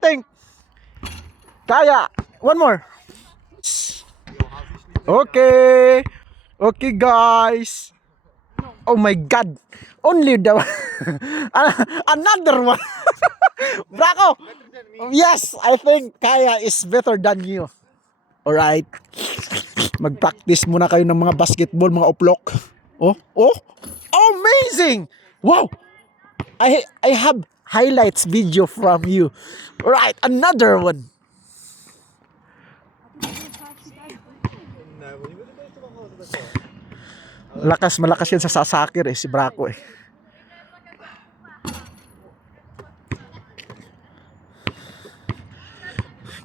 think. Kaya. One more. Okay. Okay, guys. Oh my God. Only the another one. Braco. Yes, I think Kaya is better than you. Alright. Mag-practice muna kayo ng mga basketball, mga uplok. Oh. Amazing. Wow. I have highlights video from you. Alright, another one. Malakas yan sa sasakir si Braco eh.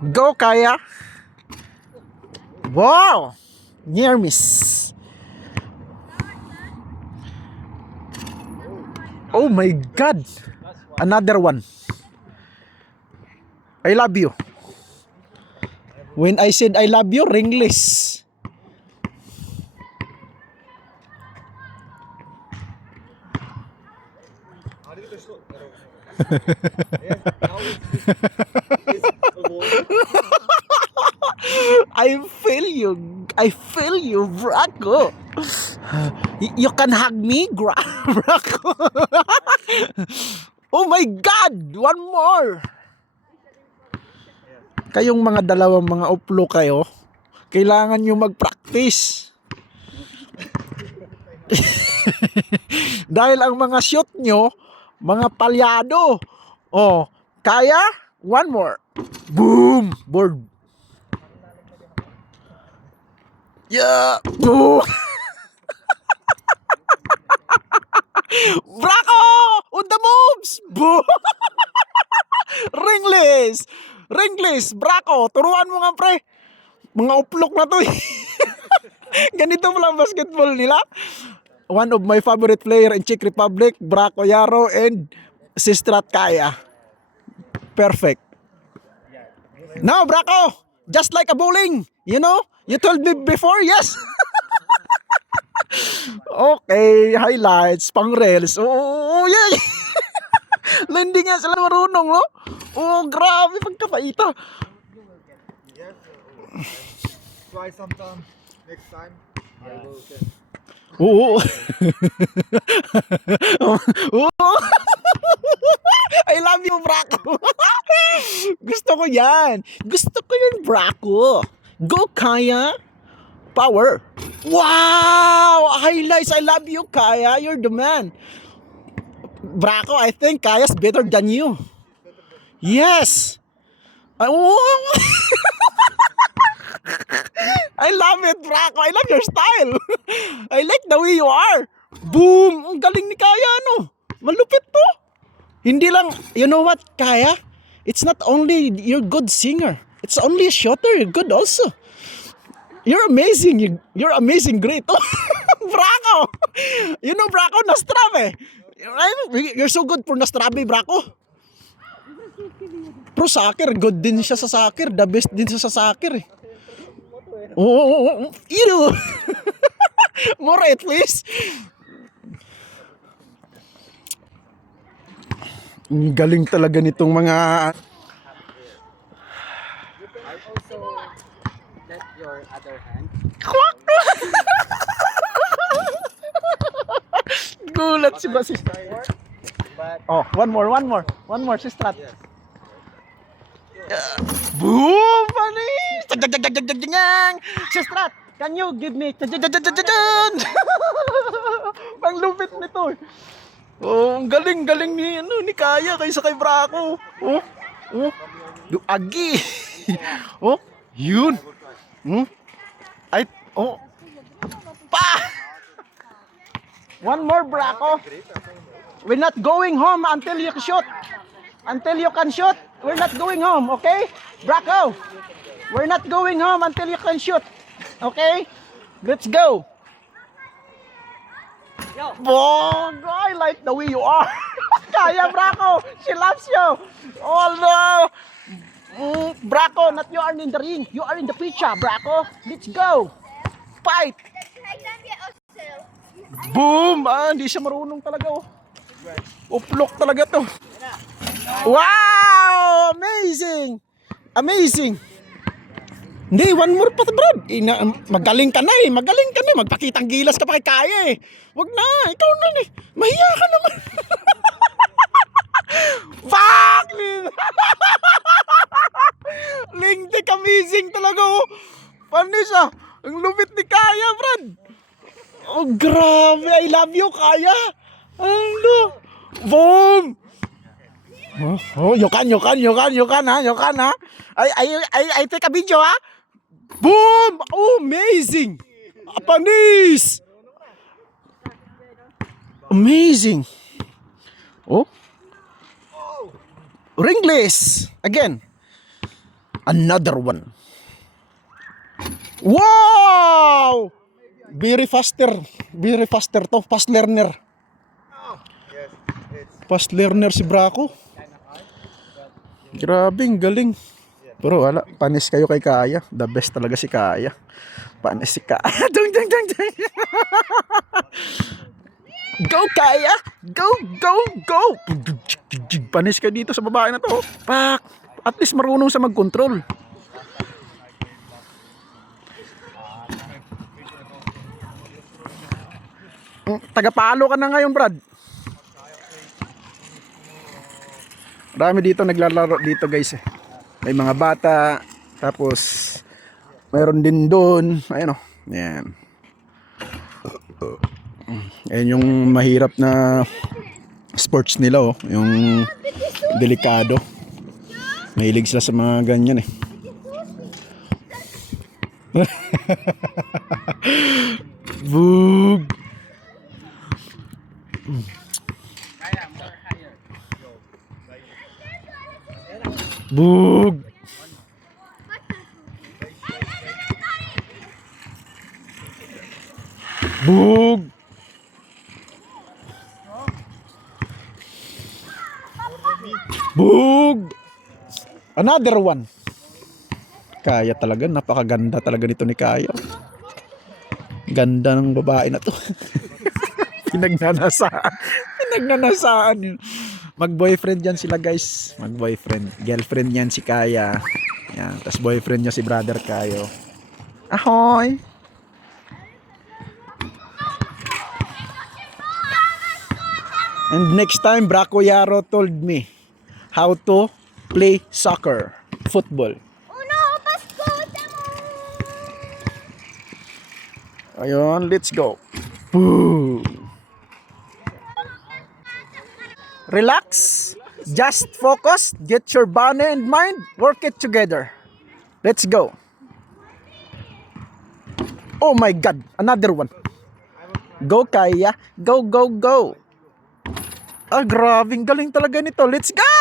Go, Kaya. Wow. Near miss. Oh my God. Another one. I love you. When I said I love you, ringless. I feel you, Braco. You can hug me, Braco. Oh my God, one more. Kayong mga dalawang mga uplo kayo, kailangan nyo mag-practice. Dahil ang mga shoot nyo, mga palyado. Oh, Kaya? One more. Boom! Board. Yeah! Boom! Braco! On the moves! Boom! Ringless! Ringless! Braco! Turuan mo nga, pre. Mga uplok na to eh. Ganito mo lang basketball nila. One of my favorite player in Czech Republic, Braco Yaro and Sistrat Kaya. Perfect. Now, Braco, just like a bowling, you know? You told me before, yes? Okay, highlights, pang reels. Oh, yeah. Landing nga sila marunong, no? Oh, grabe, pagkapaita. Yes. Try sometime. Next time. I will send. Oo. Oo. I love you, Braco. Gusto ko yan. Gusto ko yan, Braco. Go, Kaya. Power. Wow! Highlights. I love you, Kaya. You're the man. Braco, I think Kaya's better than you. Yes. Oh. I love it, Braco. I love your style. I like the way you are. Boom! Ang galing ni Kaya, no? Malupit to. Hindi lang, you know what, Kaya? It's not only you're good singer. It's only a shooter. You're good also. You're amazing. You're amazing great. Braco! You know, Braco, Nastrave. You're so good for Nastrave, Braco. Pro soccer, good din siya sa soccer. The best din siya sa soccer eh. Oh, you know. More at least. Galing talaga nitong mga I also let your other hand. Gulat si Basis. But Oh, one more, Sistrat. Boom! Panis! Sistrat, can you give me panglupit nito. Oh, ang galing ni Kaya kaysa kay Braco. Oh. Agi. Oh, yun. Ay, oh. Pa! One more, Braco. We're not going home until you shoot. Until you can shoot, we're not going home, okay? Braco, we're not going home until you can shoot. Okay? Let's go. Oh, I like the way you are. Kaya, Braco. She loves you. Oh, no. Braco, not you are in the ring. You are in the picture, Braco. Let's go. Fight. Boom! Hindi siya marunong talaga, oh. Uplok talaga to. Wow! Amazing! Amazing. Hindi, one more pa, Brad. Magaling ka na eh. Magaling ka na. Magpakitang gilas ka pa kay Kaya eh. Wag na. Ikaw na eh. Mahiya ka naman. Fuck! Lingtik, amazing talaga oh. Paano siya? Ang lupit ni Kaya, Brad. Oh, grabe. I love you, Kaya. Ano? Boom! Oh, you can ha. I take a video ha. Boom! Oh, amazing! Apanis! Amazing! Oh? Ringless! Again. Another one. Wow! Very faster to. Fast learner. Yes, it's Fast learner si Braco. Grabe, ang galing. Pero wala, panis kayo kay Kaya. The best talaga si Kaya. Panis si Kaya. Dung. Go Kaya! Go! Panis ka dito sa babae na to. Pak! At least marunong sa mag-control. Tagapalo ka na ngayon, Brad. Marami dito naglalaro dito, guys eh. May mga bata, tapos mayroon din doon, ayun oh. Yan. Ayun yung mahirap na sports nila oh, yung delikado. Mahilig sila sa mga ganyan eh. Boog. Boog. Boog. Boog. Another one. Kaya talaga, napakaganda talaga nito ni Kaya. Ganda ng babae na to. Pinagnanasaan yun. Mag-boyfriend yan sila, guys. Mag-boyfriend. Girlfriend yan si Kaya. Yan. Tapos boyfriend niya si brother Kayo. Ahoy! And next time, Braco Yaro told me how to play soccer. Football. Ayun, let's go. Boom. Relax. Just focus. Get your body and mind. Work it together. Let's go. Oh my God. Another one. Go, Kaya. Go. Ah, grabing galing talaga nito. Let's go.